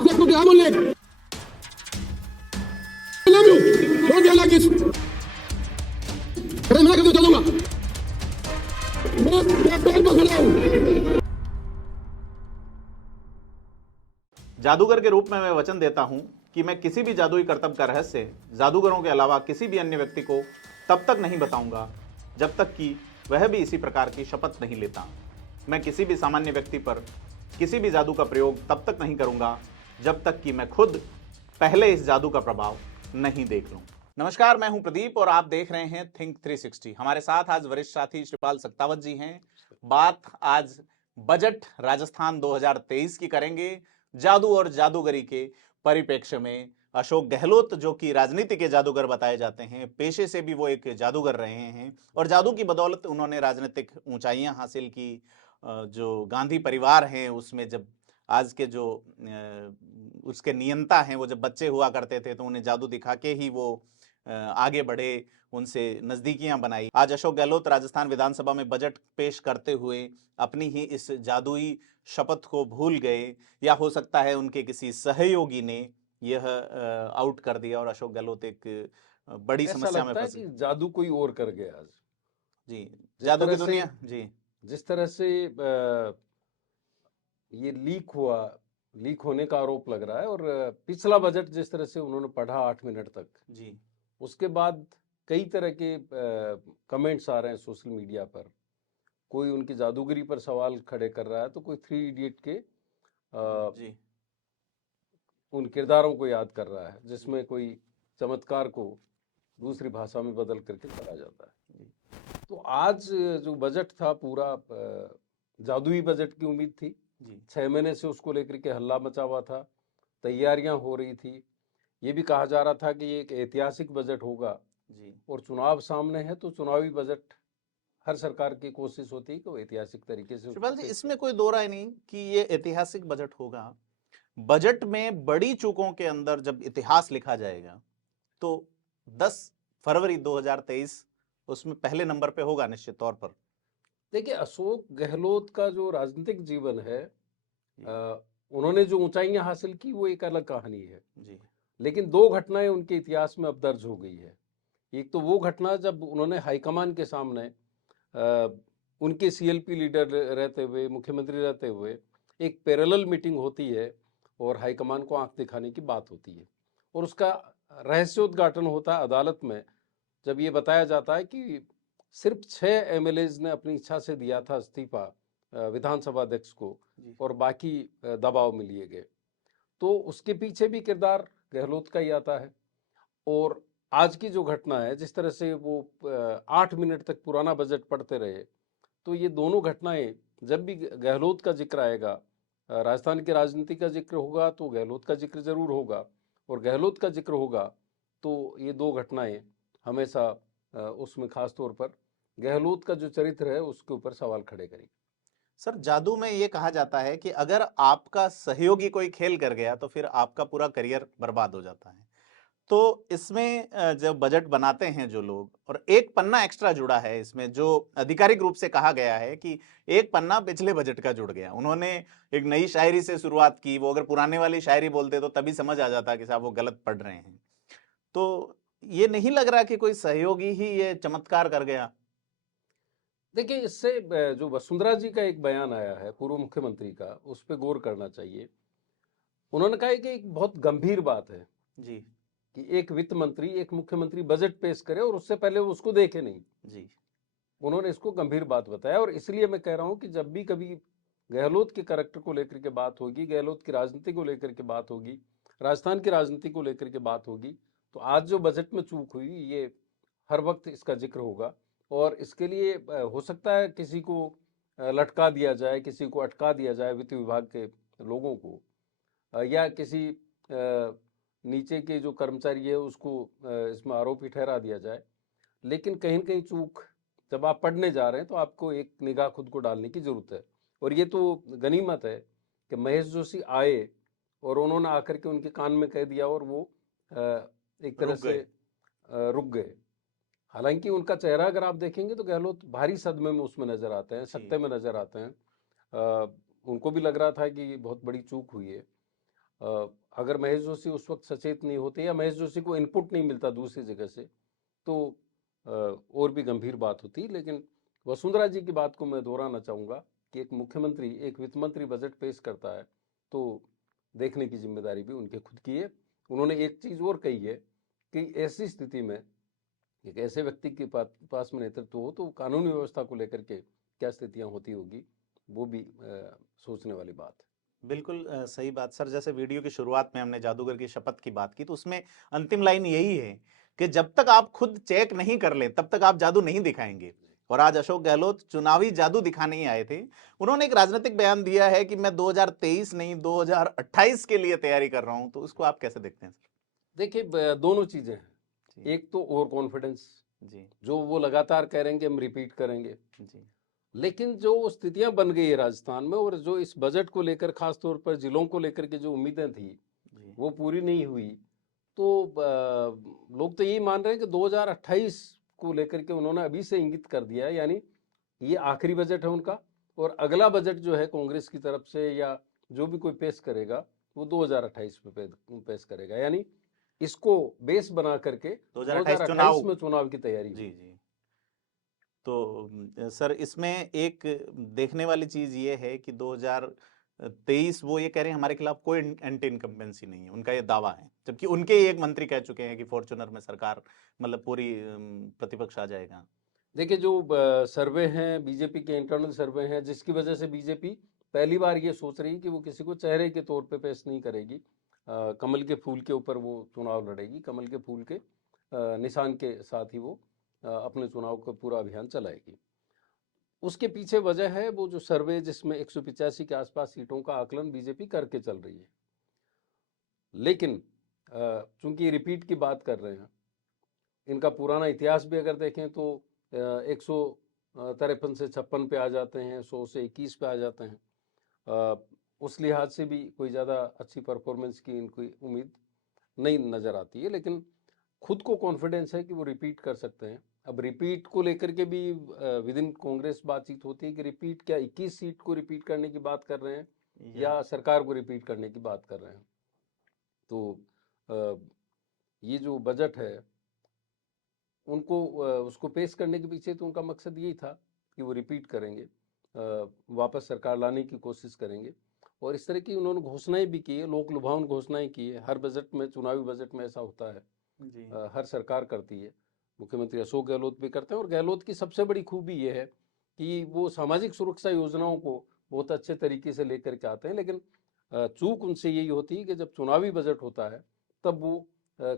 आपसे कुछ क्या बोलने छोड़ दिया लागिस अरे मैं कभी चलूंगा मैं पेड़ पर खड़ा हूं। जादूगर के रूप में मैं वचन देता हूं कि मैं किसी भी जादुई करतब का रहस्य जादूगरों के अलावा किसी भी अन्य व्यक्ति को तब तक नहीं बताऊंगा जब तक कि वह भी इसी प्रकार की शपथ नहीं लेता। मैं किसी भी सामान्य व्यक्ति पर किसी भी जादू का प्रयोग तब तक नहीं करूंगा जब तक कि मैं खुद पहले इस जादू का प्रभाव नहीं देख लूं। नमस्कार, मैं हूं प्रदीप और आप देख रहे हैं थिंक 360। हमारे साथ आज वरिष्ठ साथी श्रीपाल सक्तावत जी हैं। बात आज बजट राजस्थान 2023 की करेंगे, जादू और जादूगरी के परिप्रेक्ष्य में। अशोक गहलोत जो कि राजनीति के जादूगर बताए जाते हैं, पेशे से भी वो एक जादूगर रहे हैं और जादू की बदौलत उन्होंने राजनीतिक ऊंचाइयां हासिल की। जो गांधी परिवार हैं उसमें जब आज के जो उसके नियंता हैं वो जब बच्चे हुआ करते थे तो उन्हें जादू दिखा के ही वो आगे बढ़े, उनसे नजदीकियां बनाई। आज अशोक गहलोत राजस्थान विधानसभा में बजट पेश करते हुए अपनी ही इस जादुई शपथ को भूल गए, या हो सकता है उनके किसी सहयोगी ने यह आउट कर दिया और अशोक गहलोत एक बड़ी ऐसा समस्या में लगता है फंसे। कि जादू कोई और कर गया आज। जी, जिस जादू तरह की से दुनिया जी जिस तरह से ये लीक होने का आरोप लग रहा है, और पिछला बजट जिस तरह से उन्होंने पढ़ा 8 मिनट तक, जी उसके बाद कई तरह के कमेंट्स आ रहे हैं सोशल मीडिया पर। कोई उनकी जादूगरी पर सवाल खड़े कर रहा है तो कोई 3 इडियट के जी उन किरदारों को याद कर रहा है जिसमें कोई चमत्कार को दूसरी भाषा में बदल करके करा जाता है। तो आज जो बजट था पूरा जादुई बजट की उम्मीद थी। जी 6 महीने से उसको लेकर के हल्ला मचा हुआ था, तैयारियां हो रही थी। ये भी कहा जा रहा था कि ये एक ऐतिहासिक बजट होगा, जी और चुनाव सामने है तो चुनावी बजट हर सरकार की कोशिश होती है कि वो ऐतिहासिक तरीके से शिवपाल उसको जी, पेश इसमें करे। कोई दो राय नहीं कि ये ऐतिहासिक बजट होगा। बजट में बड़ी चूकों के अंदर जब इतिहास लिखा जाएगा तो 10 फरवरी 2023 उसमें पहले नंबर पे होगा निश्चित तौर पर। देखिए, अशोक गहलोत का जो राजनीतिक जीवन है, जी उन्होंने जो ऊंचाइयां हासिल की वो एक अलग कहानी है। जी लेकिन दो घटनाएं उनके इतिहास में अब दर्ज हो गई है। एक तो वो घटना जब उन्होंने हाईकमान के सामने उनके सीएलपी लीडर रहते हुए, मुख्यमंत्री रहते हुए, एक पैरेलल मीटिंग होती है और हाईकमान को आंख दिखाने की बात होती है, और उसका रहस्योद्घाटन होता है अदालत में, जब ये बताया जाता है कि सिर्फ 6 एमएलएज ने अपनी इच्छा से दिया था इस्तीफा विधानसभा अध्यक्ष को, जी और बाकी दबाव में लिए गए। तो उसके पीछे भी किरदार गहलोत का ही आता है। और आज की जो घटना है, जिस तरह से वो 8 मिनट तक पुराना बजट पढ़ते रहे, तो ये दोनों घटनाएं, जब भी गहलोत का जिक्र आएगा, राजस्थान की राजनीति का जिक्र होगा तो गहलोत का जिक्र जरूर होगा, और गहलोत का जिक्र होगा तो ये दो घटनाएं हमेशा उसमें खास तौर पर गहलोत का जो चरित्र है उसके ऊपर सवाल खड़े करेगी। सर, जादू में ये कहा जाता है कि अगर आपका सहयोगी कोई खेल कर गया तो फिर आपका पूरा करियर बर्बाद हो जाता है। तो इसमें जब बजट बनाते हैं जो लोग, और एक पन्ना एक्स्ट्रा जुड़ा है इसमें, जो आधिकारिक रूप से कहा गया है कि एक पन्ना पिछले बजट का जुड़ गया। उन्होंने एक नई शायरी से शुरुआत की। वो अगर पुराने वाली शायरी बोलते तो तभी समझ आ जाता कि साहब वो गलत पढ़ रहे हैं। तो ये नहीं लग रहा कि कोई सहयोगी ही ये चमत्कार कर गया। देखिए, इससे जो वसुंधरा जी का एक बयान आया है पूर्व मुख्यमंत्री का, उस पर गौर करना चाहिए। उन्होंने कहा है कि एक बहुत गंभीर बात है जी कि एक वित्त मंत्री, एक मुख्यमंत्री बजट पेश करे और उससे पहले वो उसको देखे नहीं। जी उन्होंने इसको गंभीर बात बताया, और इसलिए मैं कह रहा हूं कि जब भी कभी गहलोत के कैरेक्टर को लेकर के बात होगी, गहलोत की राजनीति को लेकर के बात होगी, राजस्थान की राजनीति को लेकर के बात होगी, तो आज जो बजट में चूक हुई, ये हर वक्त इसका जिक्र होगा। और इसके लिए हो सकता है किसी को लटका दिया जाए, किसी को अटका दिया जाए, वित्त विभाग के लोगों को, या किसी नीचे के जो कर्मचारी है उसको इसमें आरोपी ठहरा दिया जाए। लेकिन कहीं न कहीं चूक, जब आप पढ़ने जा रहे हैं तो आपको एक निगाह खुद को डालने की जरूरत है। और ये तो गनीमत है कि महेश जोशी आए और उन्होंने आकर के उनके कान में कह दिया, और वो एक तरह रुक से गए। रुक गए। हालांकि उनका चेहरा अगर आप देखेंगे तो गहलोत भारी सदमे में उसमें नजर आते हैं, सख्ते में नजर आते हैं। उनको भी लग रहा था कि बहुत बड़ी चूक हुई है। अगर महेश जोशी उस वक्त सचेत नहीं होते या महेश जोशी को इनपुट नहीं मिलता दूसरी जगह से तो और भी गंभीर बात होती। लेकिन वसुंधरा जी की बात को मैं दोहराना चाहूँगा कि एक मुख्यमंत्री, एक वित्त मंत्री बजट पेश करता है तो देखने की जिम्मेदारी भी उनके खुद की है। उन्होंने एक चीज़ और कही है कि ऐसी स्थिति में एक ऐसे व्यक्ति के पास में नेतृत्व हो तो कानूनी व्यवस्था को लेकर के क्या स्थितियां होती होगी, वो भी सोचने वाली बात है। बिल्कुल सही बात सर। जैसे वीडियो की शुरुआत में हमने जादूगर की शपथ की बात की तो उसमें अंतिम लाइन यही है कि जब तक आप खुद चेक नहीं कर ले तब तक आप जादू नहीं दिखाएंगे। और आज अशोक गहलोत चुनावी जादू दिखाने ही आए थे। उन्होंने एक राजनीतिक बयान दिया है कि मैं 2023 नहीं 2028 के लिए तैयारी कर रहा हूं, तो उसको आप कैसे देखते हैं सर? देखिए, दोनों चीजें हैं। एक तो ओवर कॉन्फिडेंस जी जो वो लगातार करेंगे, हम रिपीट करेंगे, जी लेकिन जो स्थितियां बन गई है राजस्थान में और जो इस बजट को लेकर खास तौर पर जिलों को लेकर के जो उम्मीदें थी जी वो पूरी नहीं हुई। तो लोग तो यही मान रहे हैं कि 2028 को लेकर के उन्होंने अभी से इंगित कर दिया है, यानी ये आखिरी बजट है उनका और अगला बजट जो है कांग्रेस की तरफ से या जो भी कोई पेश करेगा वो 2028 में पेश करेगा, यानी इसको बेस बना करके 2028 में चुनाव की तैयारी। जी जी। तो सर इसमें एक देखने वाली चीज ये है कि 2023 वो ये कह रहे हैं हमारे खिलाफ कोई एंटी इनकम्बेंसी नहीं है, उनका ये दावा है, जबकि उनके ही एक मंत्री कह चुके हैं कि फॉर्च्यूनर में सरकार मतलब पूरी प्रतिपक्ष आ जाएगा। देखिए, जो सर्वे हैं बीजेपी के इंटरनल सर्वे हैं जिसकी वजह से बीजेपी पहली बार ये सोच रही है कि वो किसी को चेहरे के तौर पे पेश नहीं करेगी, कमल के फूल के ऊपर वो चुनाव लड़ेगी, कमल के फूल के निशान के साथ ही वो अपने चुनाव का पूरा अभियान चलाएगी। उसके पीछे वजह है वो जो सर्वे जिसमें 185 के आसपास सीटों का आकलन बीजेपी करके चल रही है। लेकिन चूंकि रिपीट की बात कर रहे हैं, इनका पुराना इतिहास भी अगर देखें तो 153 से 56 पे आ जाते हैं, 100 से 21 पे आ जाते हैं। उस लिहाज से भी कोई ज़्यादा अच्छी परफॉर्मेंस की इनकी उम्मीद नहीं नज़र आती है, लेकिन खुद को कॉन्फिडेंस है कि वो रिपीट कर सकते हैं। अब रिपीट को लेकर के भी विद इन कांग्रेस बातचीत होती है कि रिपीट क्या 21 सीट को रिपीट करने की बात कर रहे हैं या सरकार को रिपीट करने की बात कर रहे हैं। तो ये जो बजट है उनको उसको पेश करने के पीछे तो उनका मकसद यही था कि वो रिपीट करेंगे, वापस सरकार लाने की कोशिश करेंगे और इस तरह की उन्होंने घोषणाएं भी की है, लोक लुभावन घोषणाएं की है। हर बजट में, चुनावी बजट में ऐसा होता है जी। हर सरकार करती है, मुख्यमंत्री अशोक गहलोत भी करते हैं। और गहलोत की सबसे बड़ी खूबी ये है कि वो सामाजिक सुरक्षा योजनाओं को बहुत अच्छे तरीके से लेकर के आते हैं, लेकिन चूक उनसे यही होती है कि जब चुनावी बजट होता है तब वो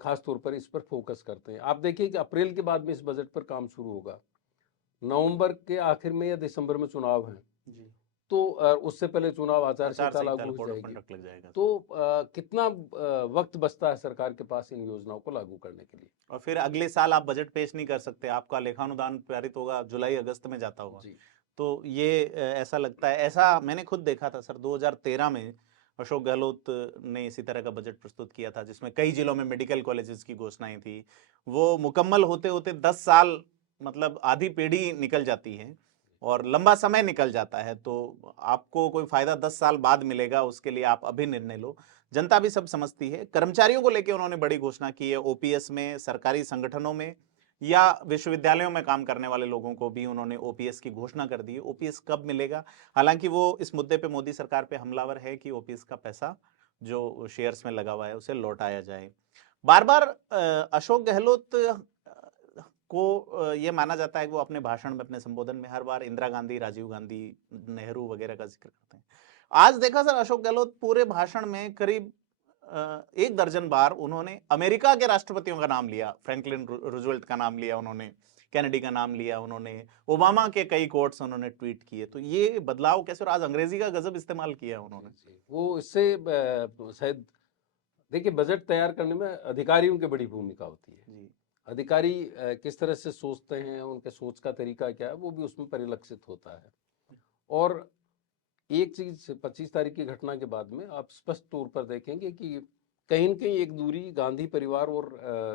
खास तौर पर इस पर फोकस करते हैं। आप देखिए कि अप्रैल के बाद में इस बजट पर काम शुरू होगा, नवंबर के आखिर में या दिसंबर में चुनाव है जी। तो उससे पहले चुनाव आचार संहिता लागू हो जाएगी, लग जाएगा। तो कितना वक्त बचता है सरकार के पास इन योजनाओं को लागू करने के लिए। और फिर अगले साल आप बजट पेश नहीं कर सकते, आपका लेखानुदान पारित होगा जुलाई अगस्त में जाता होगा जी। तो ये ऐसा लगता है, ऐसा मैंने खुद देखा था सर 2013 में अशोक गहलोत ने इसी तरह का बजट प्रस्तुत किया था जिसमें कई जिलों में मेडिकल कॉलेजेस की घोषणाएं थी। वो मुकम्मल होते होते 10 साल मतलब आधी पीढ़ी निकल जाती है और लंबा समय निकल जाता है, तो आपको कोई फायदा 10 साल बाद मिलेगा, उसके लिए आप अभी निर्णय लो। जनता भी सब समझती है। कर्मचारियों को लेकर उन्होंने बड़ी घोषणा की है, ओपीएस में, सरकारी संगठनों में या विश्वविद्यालयों में काम करने वाले लोगों को भी उन्होंने ओपीएस की घोषणा कर दी है। ओपीएस कब मिलेगा? हालांकि वो इस मुद्दे पे मोदी सरकार पे हमलावर है कि ओपीएस का पैसा जो शेयर्स में लगा हुआ है उसे लौटाया जाए। बार बार अशोक गहलोत को ये माना जाता है कि वो अपने भाषण में, अपने संबोधन में हर बार इंदिरा गांधी, राजीव गांधी, नेहरू वगैरह का जिक्र करते हैं। आज देखा सर अशोक गहलोत पूरे भाषण में करीब 1 दर्जन बार उन्होंने अमेरिका के राष्ट्रपतियों का नाम लिया, फ्रैंकलिन रूजवेल्ट का नाम लिया उन्होंने, कैनेडी का नाम लिया उन्होंने, ओबामा के कई कोट्स उन्होंने ट्वीट किए। तो ये बदलाव कैसे? और आज अंग्रेजी का गजब इस्तेमाल किया उन्होंने। वो इससे शायद देखिए, बजट तैयार करने में अधिकारियों की बड़ी भूमिका होती है जी। अधिकारी किस तरह से सोचते हैं, उनके सोच का तरीका क्या है, वो भी उसमें परिलक्षित होता है। और एक चीज 25 तारीख की घटना के बाद में आप स्पष्ट तौर पर देखेंगे कि कहीं न कहीं एक दूरी गांधी परिवार और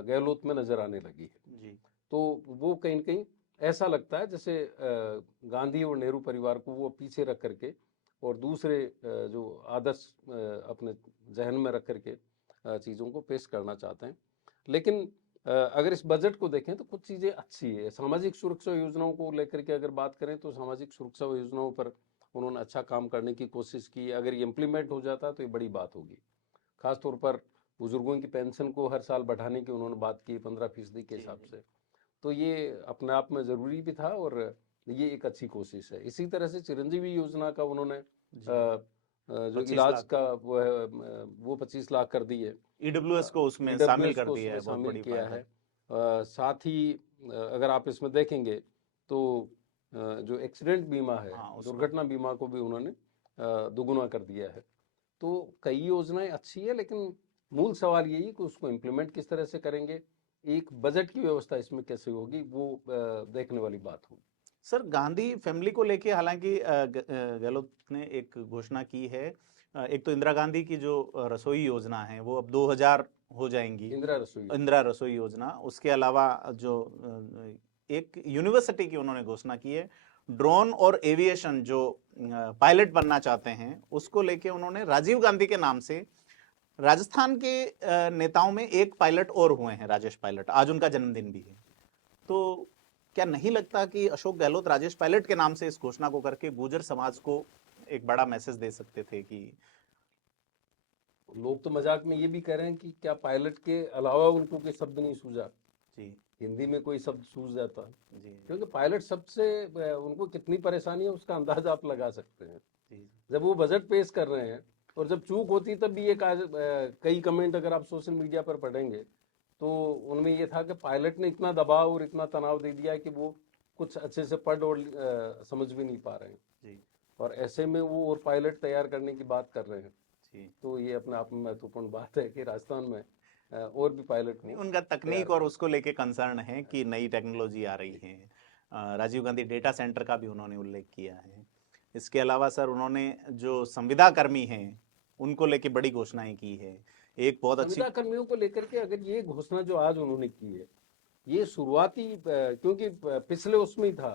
गहलोत में नजर आने लगी है जी। तो वो कहीं न कहीं ऐसा लगता है जैसे गांधी और नेहरू परिवार को वो पीछे रख करके और दूसरे जो आदर्श अपने जहन में रख करके चीज़ों को पेश करना चाहते हैं। लेकिन अगर इस बजट को देखें तो कुछ चीज़ें अच्छी है। सामाजिक सुरक्षा योजनाओं को लेकर के अगर बात करें तो सामाजिक सुरक्षा योजनाओं पर उन्होंने अच्छा काम करने की कोशिश की। अगर ये इम्प्लीमेंट हो जाता तो ये बड़ी बात होगी। खासतौर पर बुजुर्गों की पेंशन को हर साल बढ़ाने की उन्होंने बात की 15% के हिसाब से, तो ये अपने आप में ज़रूरी भी था और ये एक अच्छी कोशिश है। इसी तरह से चिरंजीवी योजना का उन्होंने जो 25 इलाज लाख। का वो 25 लाख कर दी है। ईडब्ल्यूएस को उसमें EWS शामिल कर को दिया है, उसमें बहुत शामिल बड़ी किया बात है। साथ ही अगर आप इसमें देखेंगे तो जो एक्सीडेंट बीमा है, हाँ, उसको- दुर्घटना बीमा को भी उन्होंने दोगुना कर दिया है। तो कई योजनाएं अच्छी है, लेकिन मूल सवाल यही कि उसको इम्प्लीमेंट किस तरह से करेंगे, एक बजट की व्यवस्था इसमें कैसे होगी, वो देखने वाली बात होगी। सर, गांधी फैमिली को लेके हालांकि गहलोत ने एक घोषणा की है। एक तो इंदिरा गांधी की जो रसोई योजना है वो अब 2000 हो जाएंगी, इंदिरा रसोई योजना। उसके अलावा जो एक यूनिवर्सिटी की उन्होंने घोषणा की है। ड्रोन और एविएशन जो पायलट बनना चाहते हैं उसको लेके उन्होंने राजीव गांधी के नाम से, राजस्थान के नेताओं में एक पायलट और हुए हैं, राजेश पायलट, आज उनका जन्मदिन भी है। तो क्या नहीं लगता कि अशोक गहलोत राजेश पायलट के नाम से इस घोषणा को करके गुर्जर समाज को एक बड़ा मैसेज दे सकते थे कि लोग तो मजाक में ये भी कह रहे हैं कि क्या पायलट के अलावा उनको कोई शब्द नहीं सूझा, जी हिंदी में कोई शब्द सूझ जाता, जी क्योंकि पायलट सबसे उनको कितनी परेशानी है उसका अंदाजा आप लगा सकते हैं। जी जब वो बजट पेश कर रहे हैं और जब चूक होती तब भी कई कमेंट अगर आप सोशल मीडिया पर पढ़ेंगे तो उनमें ये था कि पायलट ने इतना दबाव और इतना तनाव दे दिया कि वो कुछ अच्छे से पढ़ और समझ भी नहीं पा रहे हैं जी और ऐसे में वो और पायलट तैयार करने की बात कर रहे हैं। जी। तो ये अपने आप में महत्वपूर्ण बात है कि राजस्थान में और भी पायलट नहीं, उनका तकनीक और उसको लेके कंसर्न है कि नई टेक्नोलॉजी आ रही है। राजीव गांधी डेटा सेंटर का भी उन्होंने उल्लेख किया है। इसके अलावा सर उन्होंने जो संविदा कर्मी हैं उनको लेके बड़ी घोषणाएं की है। एक बहुत अच्छी संविदा कर्मियों को लेकर के अगर ये घोषणा जो आज उन्होंने की है, ये शुरुआती क्योंकि पिछले उसमें ही था,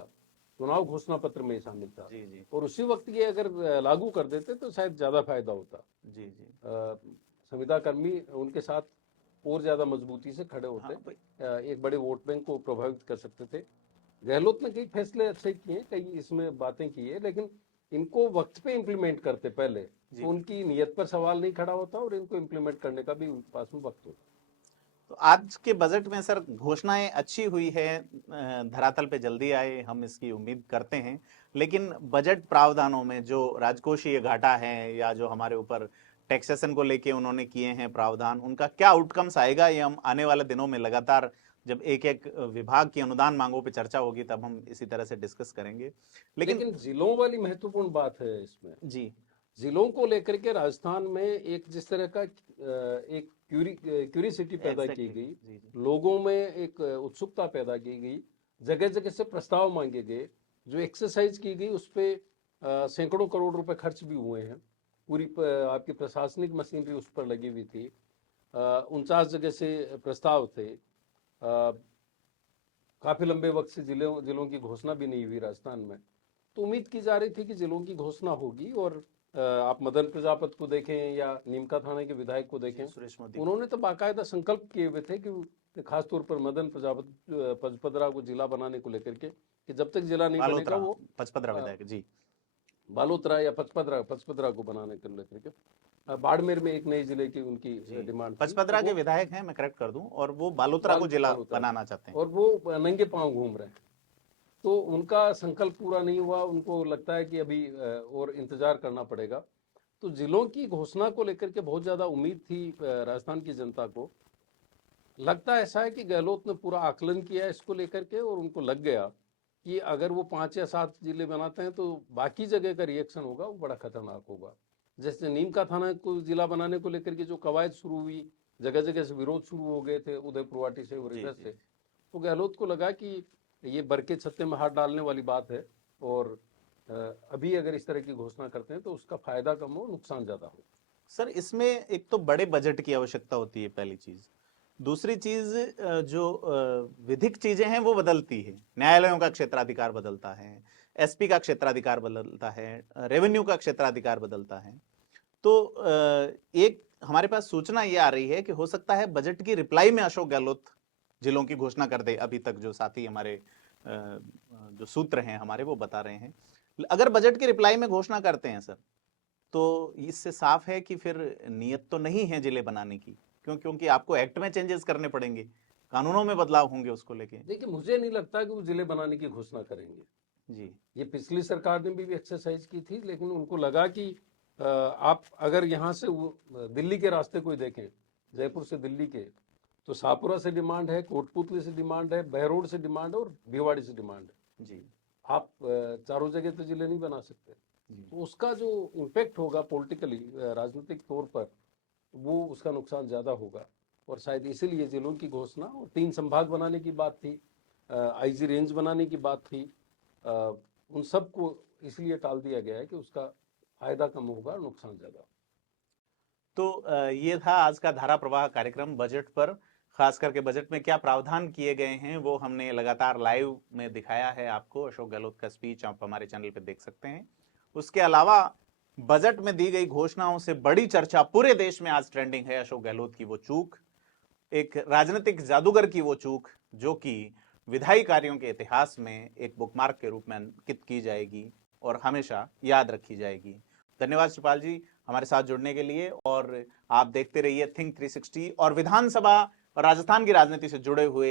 चुनाव घोषणा पत्र में शामिल था जी जी और उसी वक्त ये अगर लागू कर देते तो शायद ज्यादा फायदा होता। जी जी संविदा कर्मी उनके साथ और ज्यादा मजबूती से खड़े होते, एक बड़े वोट बैंक को प्रभावित कर सकते थे। गहलोत ने कई फैसले अच्छे किए, कई इसमें बातें की है, लेकिन इनको वक्त पे इम्प्लीमेंट करते पहले तो उनकी नीयत पर सवाल नहीं खड़ा होता और इनको इम्प्लीमेंट करने का भी उनके पास में वक्त होता। तो आज के बजट में सर घोषणाएं अच्छी हुई है, धरातल पे जल्दी आए, हम इसकी उम्मीद करते हैं। लेकिन बजट प्रावधानों में जो राजकोषीय घाटा है या जो हमारे ऊपर टैक्सेशन को लेके उन्होंने किए हैं प्रावधान, उनका क्या आउटकम्स आएगा, ये हम आने वाले दिनों में लगातार जब एक एक विभाग की अनुदान मांगों पे चर्चा होगी तब हम इसी तरह से डिस्कस करेंगे। लेकिन जिलों वाली महत्वपूर्ण बात है इसमें, जी, जिलों को लेकर के राजस्थान में एक जिस तरह का एक क्यूरियोसिटी पैदा की गई, लोगों में एक उत्सुकता पैदा की गई, जगह जगह से प्रस्ताव मांगे गए, जो एक्सरसाइज की गई उस पर सैकड़ों करोड़ रुपए खर्च भी हुए हैं। पूरी आपकी प्रशासनिक मशीनरी उस पर लगी हुई थी। 49 जगह से प्रस्ताव थे। काफी लंबे वक्त से जिलों की घोषणा भी नहीं हुई राजस्थान में, तो उम्मीद की जा रही थी कि जिलों की घोषणा होगी। और आप मदन प्रजापत को देखें या नीमका थाना के विधायक को देखें, उन्होंने तो बाकायदा संकल्प किए हुए थे कि खासतौर पर मदन प्रजापत पचपदरा को जिला बनाने को लेकर के, कि जब तक जिला नहीं बनेगा वो पचपदरा विधायक जी, बालोतरा या पचपदरा को बनाने को लेकर के बाड़मेर में एक नए जिले की उनकी डिमांड। पचपदरा के विधायक हैं, मैं करेक्ट कर दूं, और वो बालोतरा को जिला बनाना चाहते हैं और वो नंगे पांव घूम रहे हैं। तो उनका संकल्प पूरा नहीं हुआ, उनको लगता है कि अभी और इंतजार करना पड़ेगा। तो जिलों की घोषणा को लेकर के बहुत ज्यादा उम्मीद थी राजस्थान की जनता को। लगता ऐसा है कि गहलोत ने पूरा आकलन किया इसको लेकर के और उनको लग गया कि अगर वो 5 या 7 जिले बनाते हैं तो बाकी जगह का रिएक्शन होगा वो बड़ा खतरनाक होगा। जैसे नीमका थाना को जिला बनाने को लेकर के जो कवायद शुरू हुई, जगह जगह से विरोध शुरू हो गए थे, उदयपुर वाटी से और इधर से, तो गहलोत को लगा कि ये बरके छत्ते में हाथ डालने वाली बात है और अभी अगर इस तरह की घोषणा करते हैं तो उसका फायदा कम हो, नुकसान ज्यादा हो। सर, इसमें एक तो बड़े बजट की आवश्यकता होती है, पहली चीज। दूसरी चीज, जो विधिक चीजें हैं वो बदलती है, न्यायालयों का क्षेत्राधिकार बदलता है, एसपी का क्षेत्राधिकार बदलता है, रेवेन्यू का क्षेत्राधिकार बदलता है, तो एक हमारे पास सूचना ये आ रही है कि हो सकता है बजट की रिप्लाई में अशोक गहलोत जिलों की घोषणा कर दे। अभी तक जो साथी हमारे जो सूत्र हैं हमारे वो बता रहे हैं, अगर बजट की रिप्लाई में घोषणा करते हैं सर, तो इससे साफ है कि फिर नियत तो नहीं है जिले बनाने की, क्योंकि आपको एक्ट में चेंजेस करने पड़ेंगे, कानूनों में बदलाव होंगे उसको लेके। देखिए, मुझे नहीं लगता कि वो जिले बनाने की घोषणा करेंगे जी। ये पिछली सरकार ने भी एक्सरसाइज की थी, लेकिन उनको लगा कि आप अगर यहाँ से दिल्ली के रास्ते कोई देखें, जयपुर से दिल्ली के, तो शाहपुरा से डिमांड है, कोटपुतली से डिमांड है, बहरोड से डिमांड है और भिवाड़ी से डिमांड है। जी। आप चारों जगह तो जिले नहीं बना सकते। तो उसका जो इम्पैक्ट होगा पॉलिटिकली, राजनीतिक तौर पर, वो उसका नुकसान ज़्यादा होगा। और शायद इसीलिए जिलों की घोषणा और 3 संभाग बनाने की बात थी, आईजी रेंज बनाने की बात थी, उन सब को इसलिए टाल दिया गया है कि उसका फायदा कम होगा, नुकसान ज़्यादा। तो ये था आज का धारा प्रवाह कार्यक्रम बजट पर। खास करके बजट में क्या प्रावधान किए गए हैं वो हमने लगातार लाइव में दिखाया है आपको। अशोक गहलोत का स्पीच आप हमारे चैनल पे देख सकते हैं। उसके अलावा बजट में दी गई घोषणाओं से बड़ी चर्चा पूरे देश में आज ट्रेंडिंग है अशोक गहलोत की वो चूक, एक राजनीतिक जादूगर की वो चूक, जो कि विधायी कार्यों के इतिहास में एक बुकमार्क के रूप में अंकित की जाएगी और हमेशा याद रखी जाएगी। धन्यवाद शिवपाल जी हमारे साथ जुड़ने के लिए, और आप देखते रहिए थिंक 360 और विधानसभा और राजस्थान की राजनीति से जुड़े हुए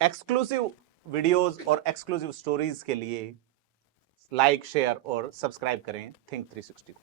एक्सक्लूसिव वीडियोस और एक्सक्लूसिव स्टोरीज के लिए लाइक, शेयर और सब्सक्राइब करें थिंक 360 को।